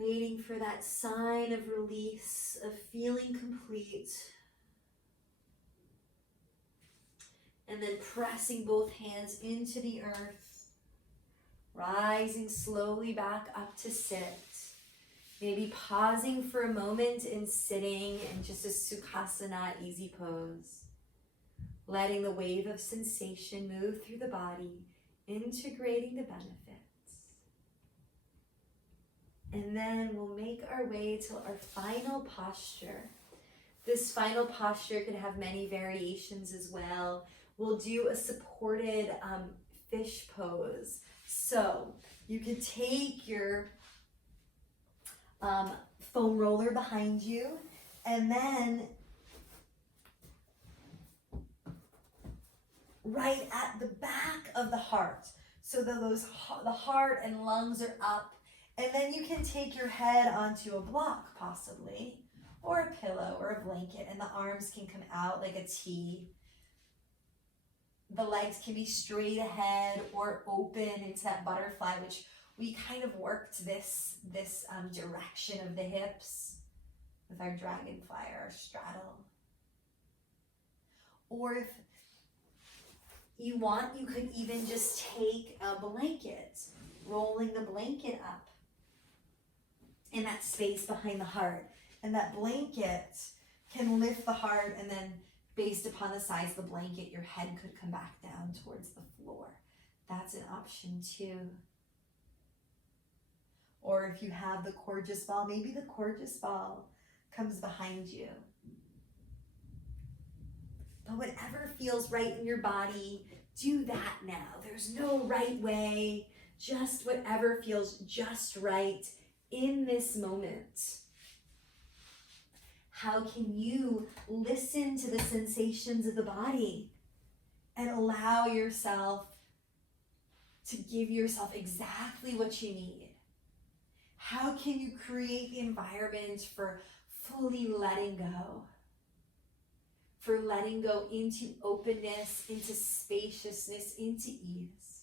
Waiting for that sign of release, of feeling complete. And then pressing both hands into the earth. Rising slowly back up to sit. Maybe pausing for a moment in sitting in just a Sukhasana easy pose. Letting the wave of sensation move through the body, integrating the benefits. And then we'll make our way to our final posture. This final posture can have many variations as well. We'll do a supported fish pose. So you can take your foam roller behind you, and then right at the back of the heart, so that the heart and lungs are up, and then you can take your head onto a block possibly, or a pillow or a blanket, and the arms can come out like a T. The legs can be straight ahead or open into that butterfly, which we kind of worked this direction of the hips with our dragonfly or our straddle. Or if you want, you could even just take a blanket, rolling the blanket up in that space behind the heart. And that blanket can lift the heart, and then based upon the size of the blanket, your head could come back down towards the floor. That's an option too. Or if you have the Courgeous Ball, maybe the Courgeous Ball comes behind you. But whatever feels right in your body, do that now. There's no right way, just whatever feels just right in this moment. How can you listen to the sensations of the body and allow yourself to give yourself exactly what you need? How can you create the environment for fully letting go? For letting go into openness, into spaciousness, into ease.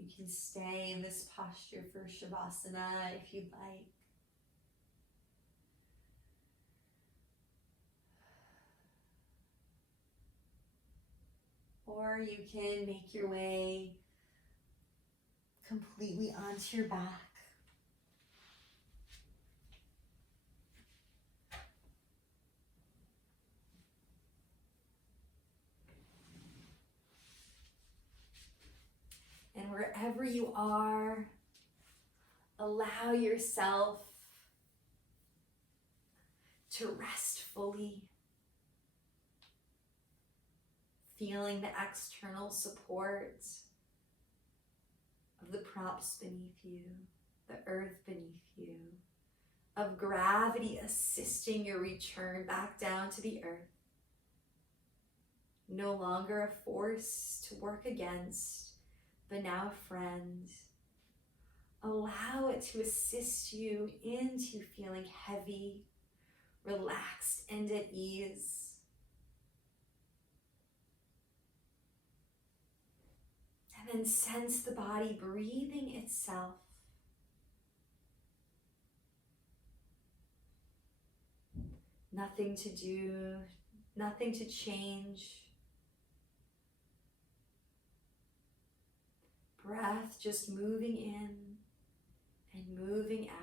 You can stay in this posture for Shavasana if you'd like. Or you can make your way completely onto your back. And wherever you are, allow yourself to rest fully, feeling the external support of the props beneath you, the earth beneath you, of gravity assisting your return back down to the earth. No longer a force to work against, but now a friend. Allow it to assist you into feeling heavy, relaxed, and at ease. And then sense the body breathing itself. Nothing to do, nothing to change. Breath just moving in and moving out.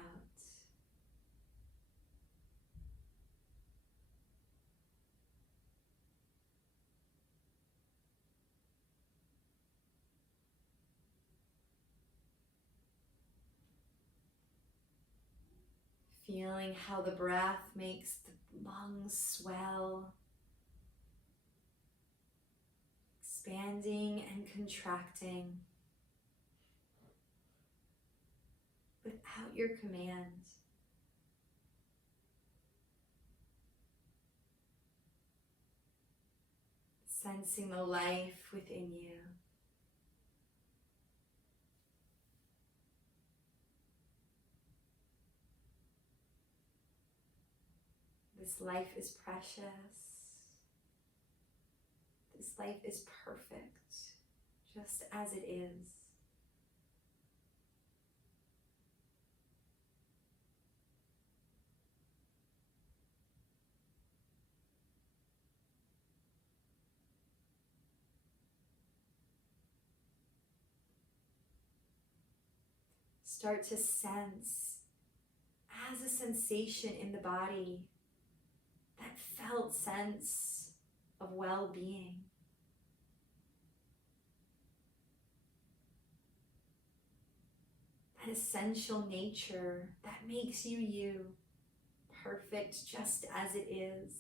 Feeling how the breath makes the lungs swell, expanding and contracting without your command. Sensing the life within you. This life is precious. This life is perfect, just as it is. Start to sense as a sensation in the body, that felt sense of well-being. That essential nature that makes you you, perfect just as it is.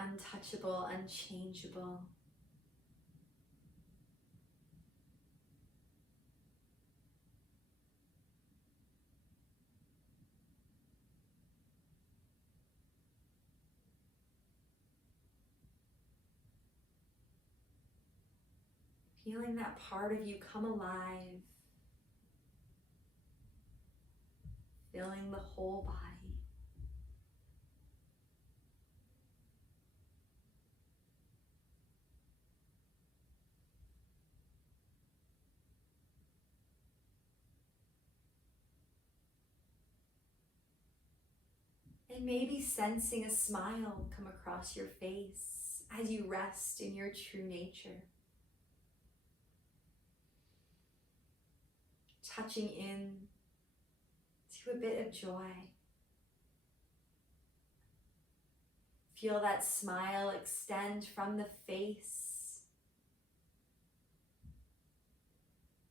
Untouchable, unchangeable. Feeling that part of you come alive. Filling the whole body. And maybe sensing a smile come across your face as you rest in your true nature. Touching in to a bit of joy. Feel that smile extend from the face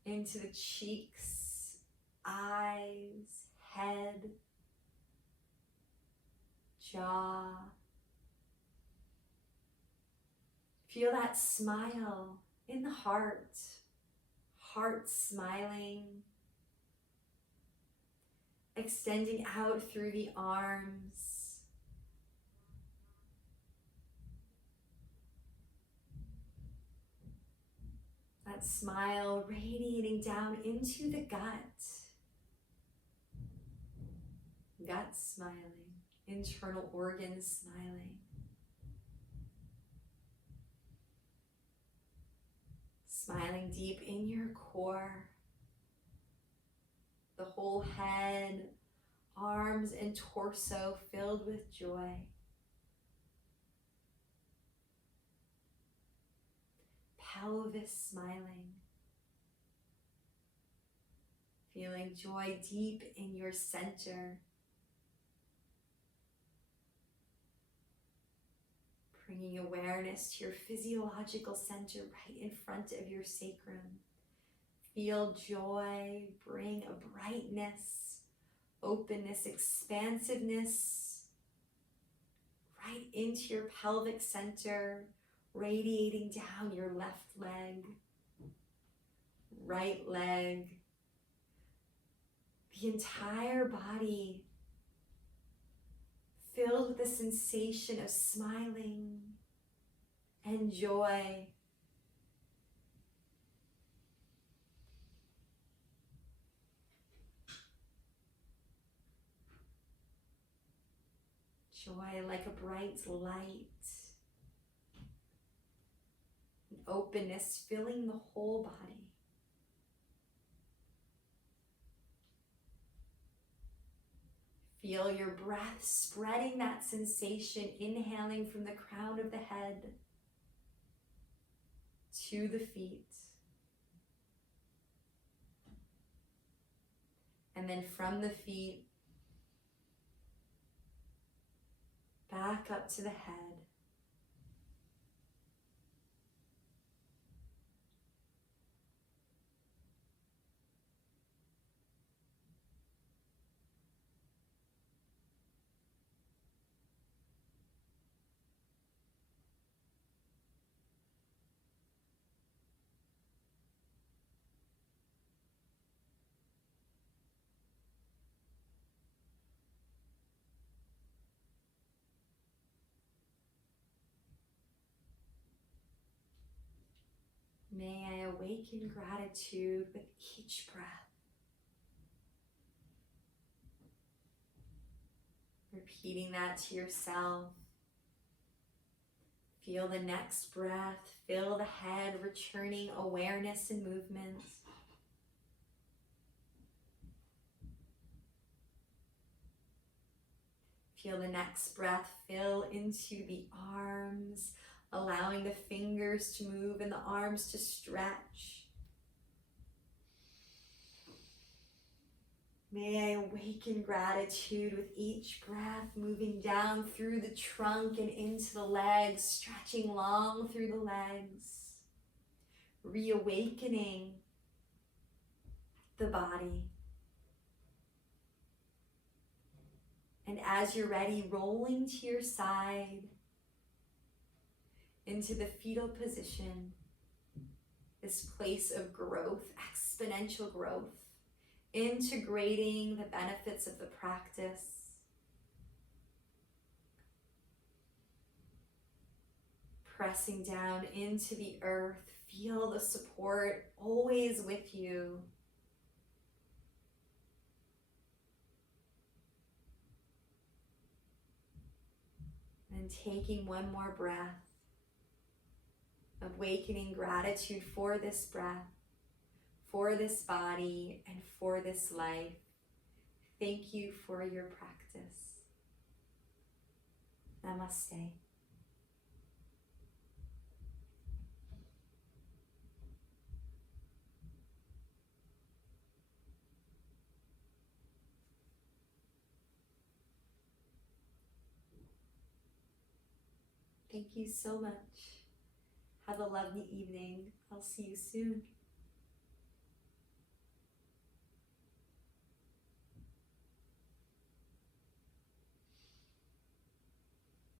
into the cheeks, eyes, head, jaw. Feel that smile in the heart, heart smiling, extending out through the arms, that smile radiating down into the gut, gut smiling, internal organs smiling. Smiling deep in your core, the whole head, arms and torso filled with joy. Pelvis smiling. Feeling joy deep in your center. Bringing awareness to your physiological center right in front of your sacrum. Feel joy, bring a brightness, openness, expansiveness right into your pelvic center, radiating down your left leg, right leg, the entire body filled with the sensation of smiling and joy. Joy like a bright light. An openness filling the whole body. Feel your breath spreading that sensation, inhaling from the crown of the head to the feet. And then from the feet, back up to the head. May I awaken gratitude with each breath. Repeating that to yourself. Feel the next breath, fill the head, returning awareness and movement. Feel the next breath fill into the arms, allowing the fingers to move and the arms to stretch. May I awaken gratitude with each breath, moving down through the trunk and into the legs, stretching long through the legs, reawakening the body. And as you're ready, rolling to your side into the fetal position, this place of growth, exponential growth, integrating the benefits of the practice. Pressing down into the earth, feel the support always with you. And taking one more breath, awakening gratitude for this breath, for this body, and for this life. Thank you for your practice. Namaste. Thank you so much. Have a lovely evening. I'll see you soon.